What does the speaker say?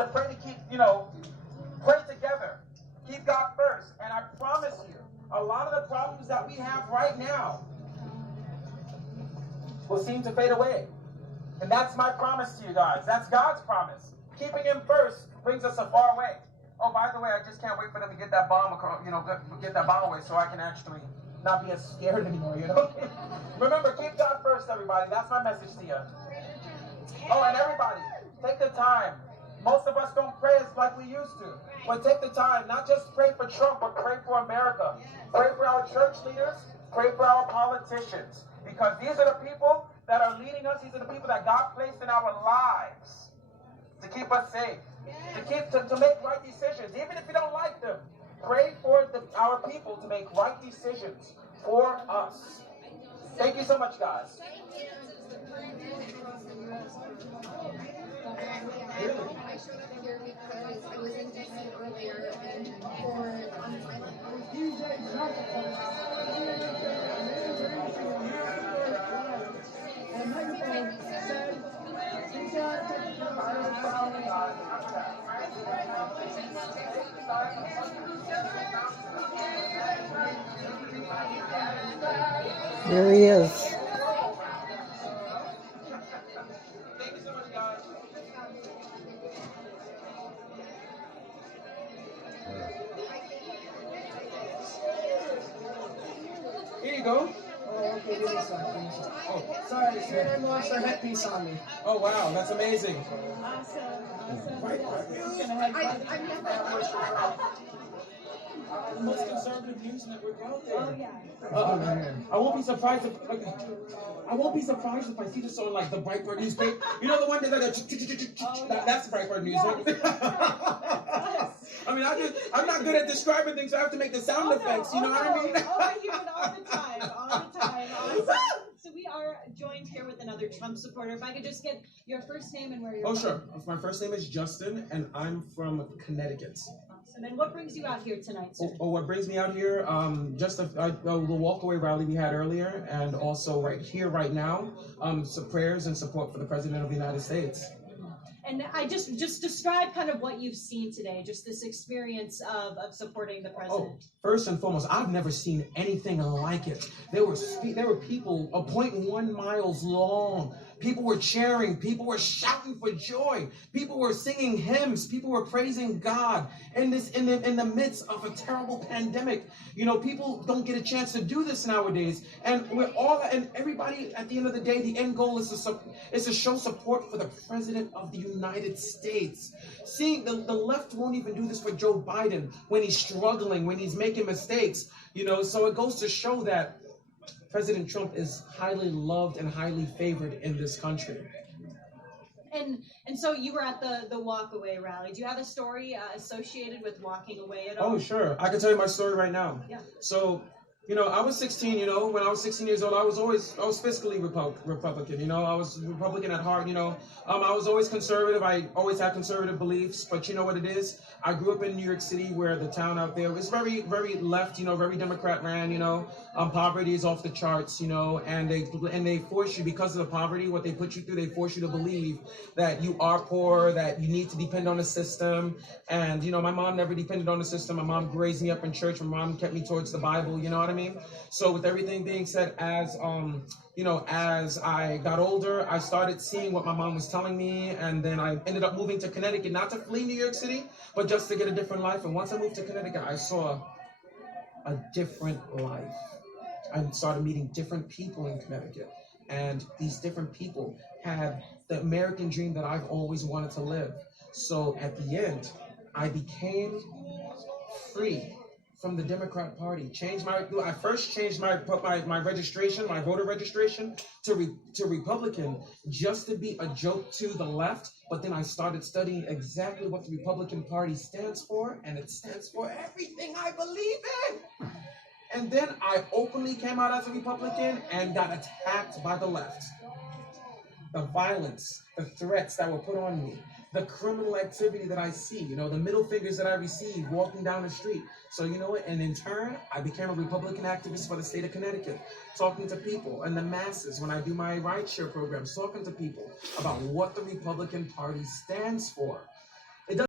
to pray to keep, pray together. Keep God first. And I promise you, a lot of the problems that we have right now will seem to fade away. And that's my promise to you guys. That's God's promise. Keeping Him first brings us a far way. Oh, by the way, I just can't wait for them to get that bomb across, get that bomb away so I can actually not be as scared anymore, Remember, keep God first, everybody. That's my message to you. Oh, and everybody, take the time. Most of us don't pray like we used to. But take the time, not just pray for Trump, but pray for America. Pray for our church leaders. Pray for our politicians. Because these are the people that are leading us. These are the people that God placed in our lives to keep us safe, to make right decisions, even if you don't like them. Pray for our people to make right decisions for us. Thank you so much, guys. I showed up here because I was in DC earlier and for unemployment. There he is. Thank you so much, guys. Here you go. Oh, okay, give me some. Oh, sorry, sir. I lost a headpiece on me. Oh, wow, that's amazing. Awesome. Right, the most conservative news network out there. Oh yeah. I won't be surprised if I see this on like the Breitbart newspaper. You know the one that that's the Breitbart news. I mean, I'm not good at describing things, so I have to make the sound effects. You know what I mean? Oh, I hear it all the time. Awesome. So we are joined here with another Trump supporter. If I could just get your first name and where you're from. Oh, sure. My first name is Justin, and I'm from Connecticut. Awesome. And what brings you out here tonight, sir? What brings me out here? Just the walkaway rally we had earlier, and also right here, right now, some prayers and support for the President of the United States. And I just describe kind of what you've seen today, just this experience of supporting the president. Oh, first and foremost, I've never seen anything like it. There were people 0.1 miles long. People were cheering. People were shouting for joy. People were singing hymns. People were praising God in the midst of a terrible pandemic. People don't get a chance to do this nowadays. And everybody, at the end of the day, the end goal is to show support for the President of the United States. See, the left won't even do this for Joe Biden when he's struggling, when he's making mistakes. So it goes to show that President Trump is highly loved and highly favored in this country. And so you were at the walkaway rally. Do you have a story associated with walking away at all? Oh, sure. I can tell you my story right now. Yeah. So, I was 16, when I was 16 years old, I was fiscally Republican, I was Republican at heart, I was always conservative. I always had conservative beliefs, but you know what it is? I grew up in New York City, where the town out there was very, very left, very Democrat ran, poverty is off the charts, and they force you, because of the poverty, what they put you through, they force you to believe that you are poor, that you need to depend on the system. And, my mom never depended on the system. My mom raised me up in church. My mom kept me towards the Bible, you know what I mean? So with everything being said, as I got older, I started seeing what my mom was telling me, and then I ended up moving to Connecticut, not to flee New York City, but just to get a different life. And once I moved to Connecticut, I saw a different life. I started meeting different people in Connecticut, and these different people had the American dream that I've always wanted to live. So at the end, I became free from the Democrat Party. I first changed my registration, my voter registration, to Republican, just to be a joke to the left. But then I started studying exactly what the Republican Party stands for, and it stands for everything I believe in. And then I openly came out as a Republican and got attacked by the left. The violence, the threats that were put on me, the criminal activity that I see, the middle fingers that I receive walking down the street. So you know what? And in turn, I became a Republican activist for the state of Connecticut, talking to people and the masses when I do my rideshare programs, talking to people about what the Republican Party stands for. It doesn't